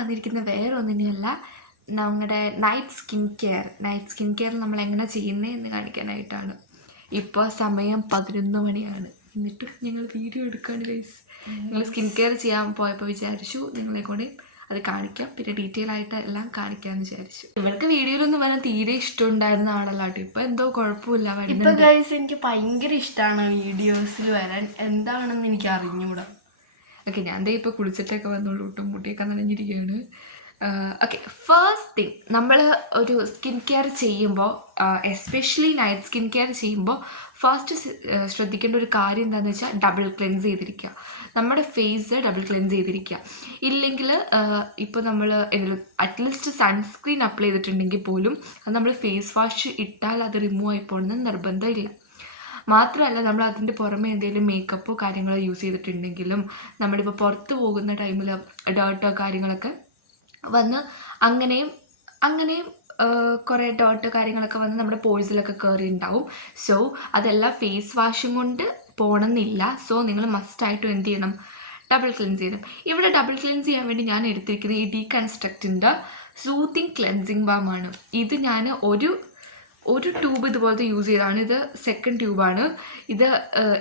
വന്നിരിക്കുന്ന വേറെ ഒന്നിനെയല്ല, നമ്മുടെ നൈറ്റ് സ്കിൻ കെയർ നമ്മൾ എങ്ങനെ ചെയ്യുന്നത് എന്ന് കാണിക്കാനായിട്ടാണ്. ഇപ്പോൾ സമയം 11 മണിയാണ്, എന്നിട്ടും ഞങ്ങൾ വീഡിയോ എടുക്കുകയാണ് ഗൈസ്. ഞങ്ങൾ സ്കിൻ കെയർ ചെയ്യാൻ പോയപ്പോൾ വിചാരിച്ചു നിങ്ങളെ കൂടെ അത് കാണിക്കാം, പിന്നെ ഡീറ്റെയിൽ ആയിട്ട് എല്ലാം കാണിക്കാമെന്ന് വിചാരിച്ചു. ഇവർക്ക് വീഡിയോയിലൊന്നും വരാൻ തീരെ ഇഷ്ടമുണ്ടായിരുന്ന ആളല്ല കേട്ടോ, ഇപ്പം എന്തോ കുഴപ്പമില്ല വരുന്നുണ്ട്. ഗൈസ് എനിക്ക് ഭയങ്കര ഇഷ്ടമാണ് വീഡിയോസിൽ വരാൻ, എന്താണെന്ന് എനിക്ക് അറിഞ്ഞൂടാ. ഓക്കെ, ഞാൻ ദേ ഇപ്പോൾ കുളിച്ചിട്ടൊക്കെ വന്നോളൂ, ഒട്ടും മുട്ടിയൊക്കെ നനഞ്ഞിരിക്കുകയാണ്. ഓക്കെ, ഫസ്റ്റ് തിങ്, നമ്മൾ ഒരു സ്കിൻ കെയർ ചെയ്യുമ്പോൾ, എസ്പെഷ്യലി നൈറ്റ് സ്കിൻ കെയർ ചെയ്യുമ്പോൾ ഫസ്റ്റ് ശ്രദ്ധിക്കേണ്ട ഒരു കാര്യം എന്താണെന്ന് വെച്ചാൽ ഡബിൾ ക്ലെൻസ് ചെയ്തിരിക്കുക. നമ്മുടെ ഫേസ് ഡബിൾ ക്ലെൻസ് ചെയ്തിരിക്കുക. ഇല്ലെങ്കിൽ ഇപ്പോൾ നമ്മൾ എന്തെങ്കിലും അറ്റ്ലീസ്റ്റ് സൺസ്ക്രീൻ അപ്ലൈ ചെയ്തിട്ടുണ്ടെങ്കിൽ പോലും അത് നമ്മൾ ഫേസ് വാഷ് ഇട്ടാൽ അത് റിമൂവ് ആയി പോകണമെന്ന് നിർബന്ധമില്ല. മാത്രമല്ല, നമ്മൾ അതിൻ്റെ പുറമെ എന്തെങ്കിലും മേക്കപ്പോ കാര്യങ്ങളോ യൂസ് ചെയ്തിട്ടുണ്ടെങ്കിലും നമ്മളിപ്പോൾ പുറത്ത് പോകുന്ന ടൈമിൽ ഡേർട്ടോ കാര്യങ്ങളൊക്കെ വന്ന് അങ്ങനെയും കുറേ ഡേർട്ട് കാര്യങ്ങളൊക്കെ വന്ന് നമ്മുടെ പോഴ്സിലൊക്കെ കയറി ഉണ്ടാവും. സോ അതെല്ലാം ഫേസ് വാഷും കൊണ്ട് പോകണമെന്നില്ല. സോ നിങ്ങൾ മസ്റ്റായിട്ടും എന്ത് ചെയ്യണം, ഡബിൾ ക്ലെൻസ് ചെയ്യണം. ഇവിടെ ഡബിൾ ക്ലെൻസ് ചെയ്യാൻ വേണ്ടി ഞാൻ എടുത്തിരിക്കുന്നത് ഈ ഡീകൺസ്ട്രക്റ്റിൻ്റെ സൂത്തിങ് ക്ലെൻസിങ് ബാമാണ്. ഇത് ഞാൻ ഒരു ട്യൂബ് ഇതുപോലത്തെ യൂസ് ചെയ്തതാണ്. ഇത് സെക്കൻഡ് ട്യൂബാണ്. ഇത്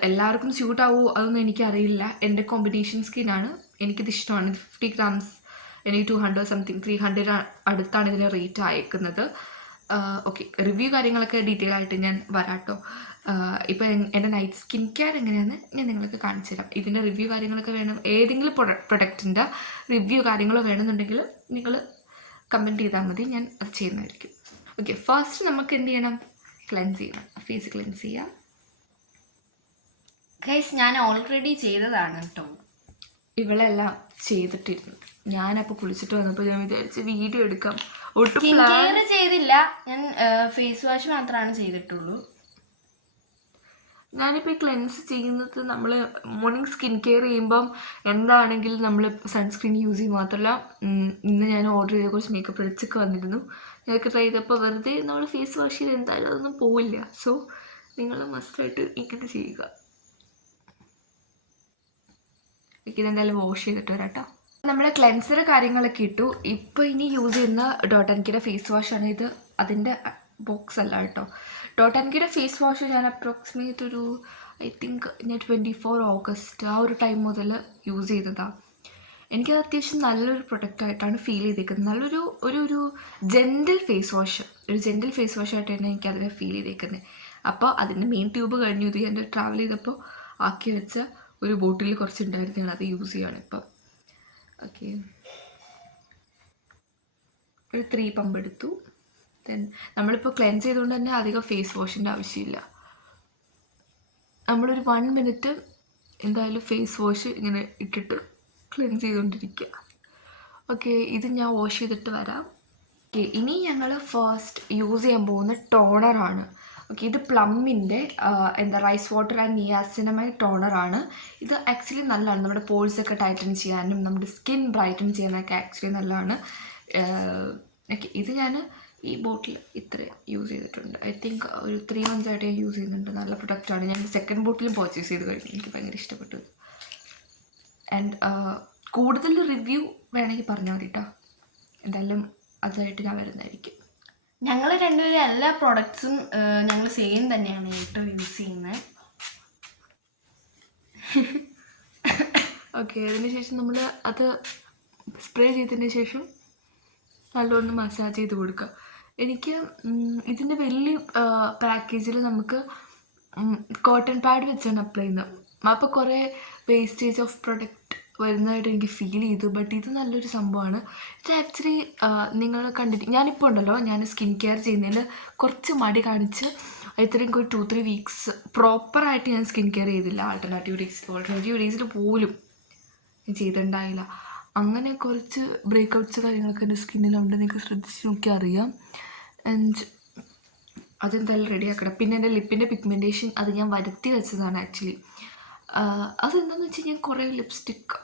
എല്ലാവർക്കും സ്യൂട്ട് ആവുമോ അതൊന്നും എനിക്കറിയില്ല. എൻ്റെ കോമ്പിനേഷൻ സ്കിന്നാണ്, എനിക്കിത് ഇഷ്ടമാണ്. 50 ഗ്രാംസ് എനിക്ക് 200 സംതിങ് 300 അടുത്താണ് ഇതിന് റേറ്റ് അയക്കുന്നത്. ഓക്കെ, റിവ്യൂ കാര്യങ്ങളൊക്കെ ഡീറ്റെയിൽ ആയിട്ട് ഞാൻ വരാട്ടോ. ഇപ്പോൾ എൻ്റെ നൈറ്റ് സ്കിൻ കെയർ എങ്ങനെയാണെന്ന് ഞാൻ നിങ്ങൾക്ക് കാണിച്ചു തരാം. ഇതിൻ്റെ റിവ്യൂ കാര്യങ്ങളൊക്കെ വേണം, ഏതെങ്കിലും പ്രൊഡക്റ്റിൻ്റെ റിവ്യൂ കാര്യങ്ങളോ വേണമെന്നുണ്ടെങ്കിൽ നിങ്ങൾ കമൻറ്റ് ചെയ്താൽ മതി, ഞാൻ അത് ചെയ്യുന്നതായിരിക്കും. ഓക്കെ, ഫസ്റ്റ് നമുക്ക് എന്ത് ചെയ്യണം, ക്ലെൻസ് ചെയ്യണം, ഫേസ് ക്ലെൻസ് ചെയ്യാം. ഗൈസ് ഞാൻ ഓൾറെഡി ചെയ്തതാണ് കേട്ടോ, ഇവളെല്ലാം ചെയ്തിട്ടിരുന്നു. ഞാനപ്പോൾ കുളിച്ചിട്ട് വന്നപ്പോൾ ഞാൻ വിചാരിച്ച് വീഡിയോ എടുക്കാം. ഒട്ടും ചെയ്തില്ല, ഞാൻ ഫേസ് വാഷ് മാത്രമാണ് ചെയ്തിട്ടുള്ളൂ. ഞാനിപ്പോൾ ഈ ക്ലെൻസ് ചെയ്യുന്നത്, നമ്മൾ മോർണിംഗ് സ്കിൻ കെയർ ചെയ്യുമ്പം എന്താണെങ്കിലും നമ്മൾ സൺസ്ക്രീൻ യൂസ് ചെയ്യും. മാത്രമല്ല, ഇന്ന് ഞാൻ ഓർഡർ ചെയ്ത കുറച്ച് മേക്കപ്പ് പ്രൊഡക്ട്സൊക്കെ വന്നിരുന്നു, ഞങ്ങൾക്ക് ട്രൈ ചെയ്തപ്പോൾ വെറുതെ നമ്മൾ ഫേസ് വാഷ് ചെയ്ത് എന്തായാലും അതൊന്നും പോവില്ല. സോ നിങ്ങൾ മസ്റ്റായിട്ട് ഇങ്ങനെ ചെയ്യുക. ഇതെന്തായാലും വാഷ് ചെയ്തിട്ട് വരാം കേട്ടോ. നമ്മുടെ ക്ലെൻസർ കാര്യങ്ങളൊക്കെ ഇട്ടു. ഇപ്പോൾ ഇനി യൂസ് ചെയ്യുന്ന ഡോട്ട് ആൻഡ് കെയുടെ ഫേസ് വാഷാണ് ഇത്. അതിൻ്റെ ബോക്സ് അല്ല കേട്ടോ. ഡോട്ട് ആൻഡ് കെയുടെ ഫേസ് വാഷ് ഞാൻ അപ്രോക്സിമേറ്റ് ഒരു ഐ തിങ്ക് ഞാൻ 24 ഓഗസ്റ്റ് ആ ഒരു ടൈം മുതൽ യൂസ് ചെയ്തതാണ്. എനിക്കത് അത്യാവശ്യം നല്ലൊരു പ്രൊഡക്റ്റായിട്ടാണ് ഫീൽ ചെയ്തേക്കുന്നത്. നല്ലൊരു ഒരു ജെൻറ്റിൽ ഫേസ് വാഷായിട്ടാണ് എനിക്കതിനെ ഫീൽ ചെയ്തേക്കുന്നത്. അപ്പോൾ അതിൻ്റെ മെയിൻ ട്യൂബ് കഴിഞ്ഞു. ഇത് ഞാൻ ട്രാവൽ ചെയ്തപ്പോൾ ആക്കി വെച്ച ഒരു ബോട്ടിൽ കുറച്ചുണ്ടായിരുന്നു, അത് യൂസ് ചെയ്യാണ് ഇപ്പം. ഓക്കെ, ഒരു 3 പമ്പ് എടുത്തു. ദെൻ നമ്മളിപ്പോൾ ക്ലെൻസ് ചെയ്തുകൊണ്ട് തന്നെ അധികം ഫേസ് വാഷിൻ്റെ ആവശ്യമില്ല. നമ്മളൊരു 1 മിനിറ്റ് എന്തായാലും ഫേസ് വാഷ് ഇങ്ങനെ ഇട്ടിട്ട് ക്ലെൻസ് ചെയ്തുകൊണ്ടിരിക്കുക. ഓക്കെ, ഇത് ഞാൻ വാഷ് ചെയ്തിട്ട് വരാം. ഓക്കെ, ഇനി ഞങ്ങൾ ഫസ്റ്റ് യൂസ് ചെയ്യാൻ പോകുന്ന ടോണറാണ്. ഓക്കെ, ഇത് പ്ലമ്മിൻ്റെ റൈസ് വാട്ടർ ആൻഡ് നിയാസിനമൈഡ് ടോണറാണ്. ഇത് ആക്ച്വലി നല്ലതാണ്, നമ്മുടെ പോഴ്സൊക്കെ ടൈറ്റൻ ചെയ്യാനും നമ്മുടെ സ്കിൻ ബ്രൈറ്റൻ ചെയ്യാനൊക്കെ ആക്ച്വലി നല്ലതാണ്. ഓക്കെ, ഇത് ഞാൻ ഈ ബോട്ടിൽ ഇത്ര യൂസ് ചെയ്തിട്ടുണ്ട്. ഐ തിങ്ക് ഒരു 3 months ആയിട്ട് ഞാൻ യൂസ് ചെയ്യുന്നുണ്ട്. നല്ല പ്രൊഡക്റ്റാണ്. ഞാൻ സെക്കൻഡ് ബോട്ടിലും പർച്ചേസ് ചെയ്ത് കഴിഞ്ഞു, എനിക്ക് ഭയങ്കര ഇഷ്ടപ്പെട്ടു. ആൻഡ് കൂടുതൽ റിവ്യൂ വേണമെങ്കിൽ പറഞ്ഞാൽ മതി കേട്ടോ, എന്തായാലും അതായിട്ട് ഞാൻ വരുന്നതായിരിക്കും. ഞങ്ങൾ രണ്ടുപേരും എല്ലാ പ്രോഡക്ട്സും ഞങ്ങൾ സെയിം തന്നെയാണ് കേട്ടോ യൂസ് ചെയ്യുന്നത്. ഓക്കെ, അതിനുശേഷം നമ്മൾ അത് സ്പ്രേ ചെയ്തതിന് ശേഷം നല്ലോണം മസാജ് ചെയ്ത് കൊടുക്കുക. എനിക്ക് ഇതിൻ്റെ വലിയ പാക്കേജിൽ നമുക്ക് കോട്ടൺ പാഡ് വെച്ചാണ് അപ്ലൈ ചെയ്യുന്നത്. അപ്പോൾ കുറേ വേസ്റ്റേജ് ഓഫ് പ്രൊഡക്റ്റ് വരുന്നതായിട്ട് എനിക്ക് ഫീൽ ചെയ്തു. ബട്ട് ഇത് നല്ലൊരു സംഭവമാണ്. ഇത് ആക്ച്വലി നിങ്ങൾ കണ്ടിട്ട്, ഞാനിപ്പോൾ ഉണ്ടല്ലോ, ഞാൻ സ്കിൻ കെയർ ചെയ്യുന്നതിൽ കുറച്ച് മടി കാണിച്ച് ഇത്രയും ഒരു 2-3 വീക്സ് പ്രോപ്പറായിട്ട് ഞാൻ സ്കിൻ കെയർ ചെയ്തില്ല. ഓൾട്ടർനേറ്റീവ് ഡേയ്സിൽ പോലും ഞാൻ ചെയ്തിട്ടുണ്ടായില്ല. അങ്ങനെ കുറച്ച് ബ്രേക്കൗട്ട്സ് കാര്യങ്ങളൊക്കെ എൻ്റെ സ്കിന്നിലുണ്ട്, നിങ്ങൾക്ക് ശ്രദ്ധിച്ച് നോക്കിയാൽ അറിയാം. ആൻഡ് അതെന്തായാലും റെഡിയാക്കണം. പിന്നെ എൻ്റെ ലിപ്പിൻ്റെ പിഗ്മെൻറ്റേഷൻ അത് ഞാൻ വരുത്തി വെച്ചതാണ് ആക്ച്വലി. അതെന്താണെന്ന് വെച്ച് കഴിഞ്ഞാൽ കുറേ ലിപ്സ്റ്റിക്ക്,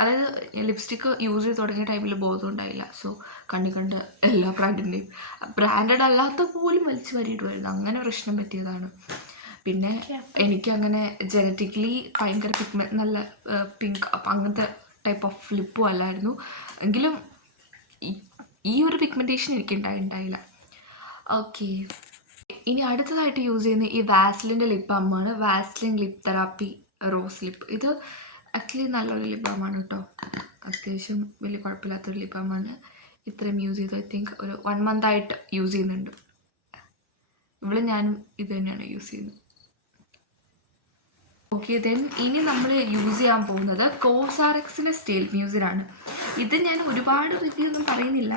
അതായത് ലിപ്സ്റ്റിക്ക് യൂസ് ചെയ്ത് തുടങ്ങിയ ടൈമിൽ ബോധം ഉണ്ടായില്ല. സോ കണ്ട് എല്ലാ ബ്രാൻഡഡ് അല്ലാത്ത പോലും വലിച്ചു വരിയിടുമായിരുന്നു. അങ്ങനെ പ്രശ്നം പറ്റിയതാണ്. പിന്നെ എനിക്കങ്ങനെ ജനറ്റിക്കലി ഭയങ്കര നല്ല പിങ്ക്, അപ്പം അങ്ങനത്തെ ടൈപ്പ് ഓഫ് ലിപ്പും അല്ലായിരുന്നു. എങ്കിലും ഈ ഒരു പിഗ്മെൻറ്റേഷൻ എനിക്ക് ഉണ്ടായില്ല. ഓക്കെ, ഇനി അടുത്തതായിട്ട് യൂസ് ചെയ്യുന്ന ഈ വാസ്ലിൻ്റെ ലിപ് ബാമാണ്. Vaseline lip therapy rose lip. ഇത് ആക്ച്വലി നല്ലൊരു ലിപ് ബാമാണ് കേട്ടോ. അത്യാവശ്യം വലിയ കുഴപ്പമില്ലാത്തൊരു ലിപ് ബാമാണ്. ഇത്രയും യൂസ് ചെയ്ത് ഐ തിങ്ക് ഒരു 1 മന്തായിട്ട് യൂസ് ചെയ്യുന്നുണ്ട്. ഇവിടെ ഞാനും ഇത് തന്നെയാണ് യൂസ് ചെയ്യുന്നത്. ഓക്കെ, ദെൻ ഇനി നമ്മൾ യൂസ് ചെയ്യാൻ പോകുന്നത് കോസാറക്സിൻ്റെ സ്റ്റൈൽ മ്യൂസിലാണ്. ഇത് ഞാൻ ഒരുപാട് റിവ്യൂ ഒന്നും പറയുന്നില്ല,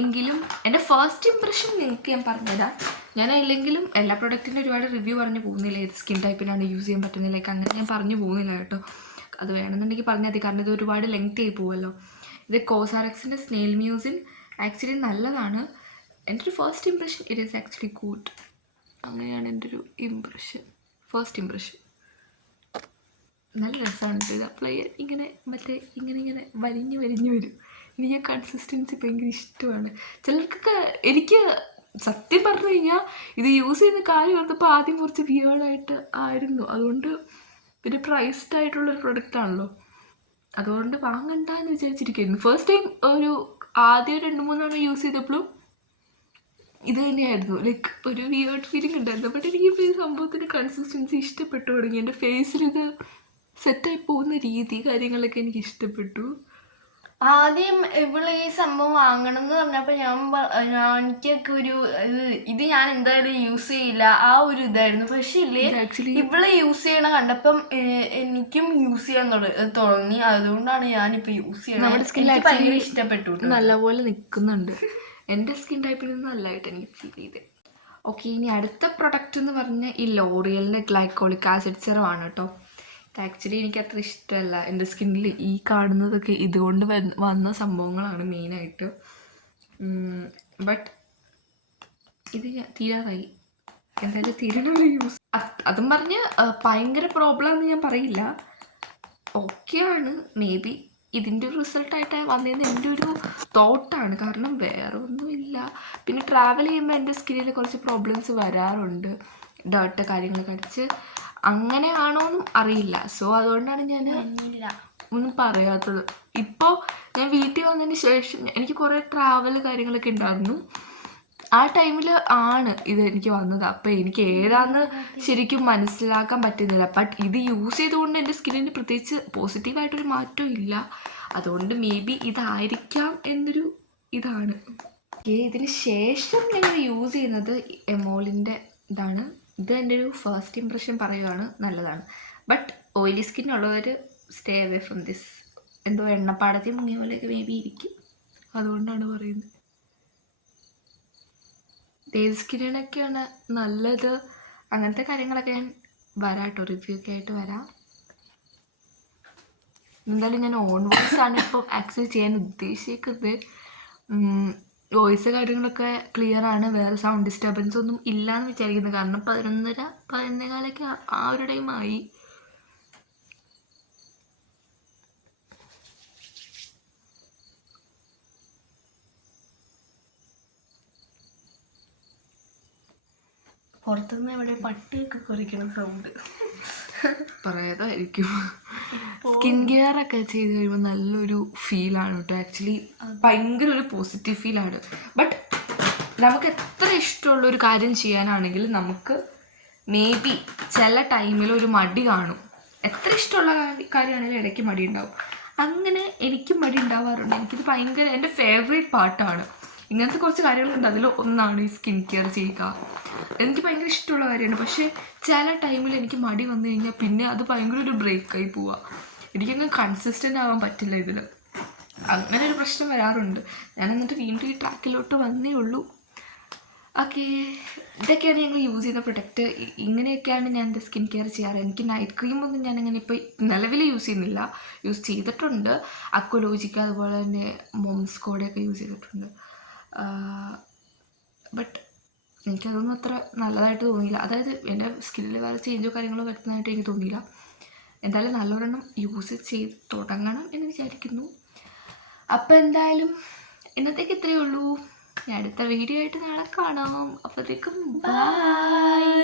എങ്കിലും എൻ്റെ ഫസ്റ്റ് ഇംപ്രഷൻ നിങ്ങൾക്ക് ഞാൻ പറഞ്ഞുതരാം. ഞാൻ ഇല്ലെങ്കിലും എല്ലാ പ്രൊഡക്റ്റിൻ്റെ ഒരുപാട് റിവ്യൂ പറഞ്ഞു പോകുന്നില്ല, ഏത് സ്കിൻ ടൈപ്പിനാണ് യൂസ് ചെയ്യാൻ പറ്റുന്നില്ല, അങ്ങനെ ഞാൻ പറഞ്ഞു പോകുന്നില്ല കേട്ടോ. അത് വേണമെന്നുണ്ടെങ്കിൽ പറഞ്ഞാൽ മതി, കാരണം ഇത് ഒരുപാട് ലെങ്ത് ആയി പോകുമല്ലോ. ഇത് കോസാറക്സിൻ്റെ സ്നെയിൽ മ്യൂസിൻ ആക്ച്വലി നല്ലതാണ്. എൻ്റെ ഒരു first impression it is actually good. അങ്ങനെയാണ് എൻ്റെ ഒരു ഇംപ്രഷൻ, ഫസ്റ്റ് ഇംപ്രഷൻ. നല്ല രസമാണ് ഇത് അപ്ലൈ ചെയ്യാൻ. ഇങ്ങനെ ഇങ്ങനെ വലിഞ്ഞ് വരും. എനിക്ക് ആ കൺസിസ്റ്റൻസി ഭയങ്കര ഇഷ്ടമാണ്. ചിലർക്കൊക്കെ, എനിക്ക് സത്യം പറഞ്ഞു കഴിഞ്ഞാൽ ഇത് യൂസ് ചെയ്യുന്ന കാര്യം ഓർത്തപ്പോൾ ആദ്യം കുറച്ച് വിയേർഡായിട്ട് ആയിരുന്നു. അതുകൊണ്ട് പിന്നെ പ്രൈസ്ഡ് ആയിട്ടുള്ളൊരു പ്രൊഡക്റ്റാണല്ലോ, അതുകൊണ്ട് വാങ്ങണ്ടെന്ന് വിചാരിച്ചിരിക്കുന്നു. ഫസ്റ്റ് ടൈം ഒരു ആദ്യം 2-3 തവണ യൂസ് ചെയ്തപ്പോഴും ഇത് തന്നെയായിരുന്നു, ലൈക്ക് ഒരു വിയേർഡ് ഫീലിംഗ് ഉണ്ടായിരുന്നു. ബട്ട് എനിക്കിപ്പോൾ ഈ സംഭവത്തിൻ്റെ കൺസിസ്റ്റൻസി ഇഷ്ടപ്പെട്ടു തുടങ്ങി. എൻ്റെ ഫേസിലിത് സെറ്റായി പോകുന്ന രീതി കാര്യങ്ങളൊക്കെ എനിക്ക് ഇഷ്ടപ്പെട്ടു. ആദ്യം ഇവിടെ ഈ സംഭവം വാങ്ങണം എന്ന് പറഞ്ഞപ്പോൾ എനിക്കൊക്കെ ഒരു ഇത് ഞാൻ എന്തായാലും യൂസ് ചെയ്യില്ല ആ ഒരു ഇതായിരുന്നു. പക്ഷെ ഇല്ലേ, ഇവിടെ യൂസ് ചെയ്യണ കണ്ടപ്പം എനിക്കും യൂസ് ചെയ്യാൻ തുടങ്ങി. അതുകൊണ്ടാണ് ഞാനിപ്പോൾ യൂസ് ചെയ്യണത്. ഭയങ്കര ഇഷ്ടപ്പെട്ടു, നല്ലപോലെ നിൽക്കുന്നുണ്ട്. എൻ്റെ സ്കിൻ ടൈപ്പിൽ നിന്ന് നല്ലതായിട്ട് എനിക്ക് ഫീൽ ചെയ്തത്. ഓക്കെ, ഇനി അടുത്ത പ്രൊഡക്റ്റ് എന്ന് പറഞ്ഞാൽ ഈ ലോറിയലിൻ്റെ ഗ്ലൈക്കോളിക് ആസിഡ് സെറമാണ് കേട്ടോ. ആക്ച്വലി എനിക്ക് അത്ര ഇഷ്ടമല്ല. എൻ്റെ സ്കിന്നിൽ ഈ കാണുന്നതൊക്കെ ഇതുകൊണ്ട് വന്ന സംഭവങ്ങളാണ് മെയിനായിട്ട്. ബട്ട് ഇത് തീരാറായി, എന്തായാലും തീരണമല്ലോ യൂസ്. അതും പറഞ്ഞ് ഭയങ്കര പ്രോബ്ലം എന്ന് ഞാൻ പറയില്ല, ഓക്കെയാണ്. മേ ബി ഇതിൻ്റെ ഒരു റിസൾട്ടായിട്ട് വന്നതെന്ന് എൻ്റെ ഒരു തോട്ടാണ്, കാരണം വേറെ ഒന്നുമില്ല. പിന്നെ ട്രാവൽ ചെയ്യുമ്പോൾ എൻ്റെ സ്കിന്നിൽ കുറച്ച് പ്രോബ്ലംസ് വരാറുണ്ട്, ഡേർട്ട് കാര്യങ്ങളൊക്കെ അടിച്ച്. അങ്ങനെയാണോന്നും അറിയില്ല. സോ അതുകൊണ്ടാണ് ഞാൻ ഒന്നും പറയാത്തത്. ഇപ്പോൾ ഞാൻ വീട്ടിൽ വന്നതിന് ശേഷം എനിക്ക് കുറേ ട്രാവൽ കാര്യങ്ങളൊക്കെ ഉണ്ടായിരുന്നു. ആ ടൈമിൽ ആണ് ഇത് എനിക്ക് വന്നത്. അപ്പോൾ എനിക്ക് ഏതാണെന്ന് ശരിക്കും മനസ്സിലാക്കാൻ പറ്റുന്നില്ല. ബട്ട് ഇത് യൂസ് ചെയ്തുകൊണ്ട് എൻ്റെ സ്കിന്നിന് പ്രത്യേകിച്ച് പോസിറ്റീവായിട്ടൊരു മാറ്റവും ഇല്ല. അതുകൊണ്ട് മേ ബി ഇതായിരിക്കാം എന്നൊരു ഇതാണ്. ഇതിന് ശേഷം ഞങ്ങൾ യൂസ് ചെയ്യുന്നത് എമോളിൻ്റെ ഇതാണ്. ഇത് എൻ്റെ ഒരു ഫസ്റ്റ് ഇംപ്രഷൻ പറയുകയാണ്, നല്ലതാണ്. ബട്ട് ഓയിലി സ്കിന്നുള്ളവർ സ്റ്റേ അവേ ഫ്രം ദിസ്. എന്തോ എണ്ണപ്പാടത്തിൽ മുങ്ങിയ പോലെയൊക്കെ മേ ബി ഇരിക്കും, അതുകൊണ്ടാണ് പറയുന്നത്. ഡേവ് സ്കിന്നിനൊക്കെയാണ് നല്ലത്. അങ്ങനത്തെ കാര്യങ്ങളൊക്കെ ഞാൻ വരാം കേട്ടോ, റിവ്യൂ ഒക്കെ ആയിട്ട് വരാം. എന്തായാലും ഞാൻ ഓൺ വോയിസ് ആണ് ഇപ്പോൾ ആക്ച്വലി ചെയ്യാൻ ഉദ്ദേശിക്കുന്നത്. വോയിസ് കാര്യങ്ങളൊക്കെ ക്ലിയർ ആണ്, വേറെ സൗണ്ട് ഡിസ്റ്റർബൻസ് ഒന്നും ഇല്ലയെന്ന് വിചാരിക്കുന്നത്. കാരണം 11:30-11:15 ആ ഒരു ടൈമായി. പുറത്തുനിന്ന് എവിടെ പട്ടിയൊക്കെ കുറിക്കണം സൗണ്ട് പറയാതായിരിക്കും. സ്കിൻ കെയർ ഒക്കെ ചെയ്ത് കഴിയുമ്പോൾ നല്ലൊരു ഫീലാണ് കേട്ടോ. ആക്ച്വലി ഭയങ്കര ഒരു പോസിറ്റീവ് ഫീലാണ്. ബട്ട് നമുക്ക് എത്ര ഇഷ്ടമുള്ളൊരു കാര്യം ചെയ്യാനാണെങ്കിൽ നമുക്ക് മേ ബി ചില ടൈമിൽ ഒരു മടി കാണും. എത്ര ഇഷ്ടമുള്ള കാര്യമാണെങ്കിലും ഇടയ്ക്ക് മടി ഉണ്ടാവും. അങ്ങനെ എനിക്കും മടി ഉണ്ടാവാറുണ്ട്. എനിക്കിത് ഭയങ്കര എൻ്റെ ഫേവറേറ്റ് പാർട്ടാണ്. ഇങ്ങനത്തെ കുറച്ച് കാര്യങ്ങളുണ്ട്, അതിൽ ഒന്നാണ് ഈ സ്കിൻ കെയർ ചെയ്യുക. എനിക്ക് ഭയങ്കര ഇഷ്ടമുള്ള കാര്യമാണ്. പക്ഷേ ചില ടൈമിൽ എനിക്ക് മടി വന്നു കഴിഞ്ഞാൽ പിന്നെ അത് ഭയങ്കര ഒരു ബ്രേക്കായി പോവുക. എനിക്കങ്ങ് കൺസിസ്റ്റൻ്റ് ആവാൻ പറ്റില്ല ഇതിൽ. അങ്ങനെ ഒരു പ്രശ്നം വരാറുണ്ട്. ഞാൻ എന്നിട്ട് വീണ്ടും ഈ ട്രാക്കിലോട്ട് വന്നേ ഉള്ളൂ. ഓക്കെ, ഇതൊക്കെയാണ് ഞങ്ങൾ യൂസ് ചെയ്യുന്ന പ്രൊഡക്റ്റ്. ഇങ്ങനെയൊക്കെയാണ് ഞാൻ എൻ്റെ സ്കിൻ കെയർ ചെയ്യാറ്. എനിക്ക് നൈറ്റ് ക്രീമൊന്നും ഞാനങ്ങനെ ഇപ്പോൾ നിലവിൽ യൂസ് ചെയ്യുന്നില്ല. യൂസ് ചെയ്തിട്ടുണ്ട്, അക്വലോജിക്ക അതുപോലെ തന്നെ മോംസ്കോഡൊക്കെ യൂസ് ചെയ്തിട്ടുണ്ട്. ബട്ട് എനിക്കതൊന്നും അത്ര നല്ലതായിട്ട് തോന്നിയില്ല. അതായത് എൻ്റെ സ്കിന്നിൽ വേറെ ചേഞ്ചോ കാര്യങ്ങളോ വരുന്നതായിട്ട് എനിക്ക് തോന്നിയില്ല. എന്തായാലും നല്ലൊരെണ്ണം യൂസ് ചെയ്ത് തുടങ്ങണം എന്ന് വിചാരിക്കുന്നു. അപ്പോൾ എന്തായാലും ഇന്നത്തേക്ക് ഇത്രയേ ഉള്ളൂ. ഞാൻ അടുത്ത വീഡിയോ ആയിട്ട് നാളെ കാണാം. അപ്പോഴത്തേക്കും ബൈ.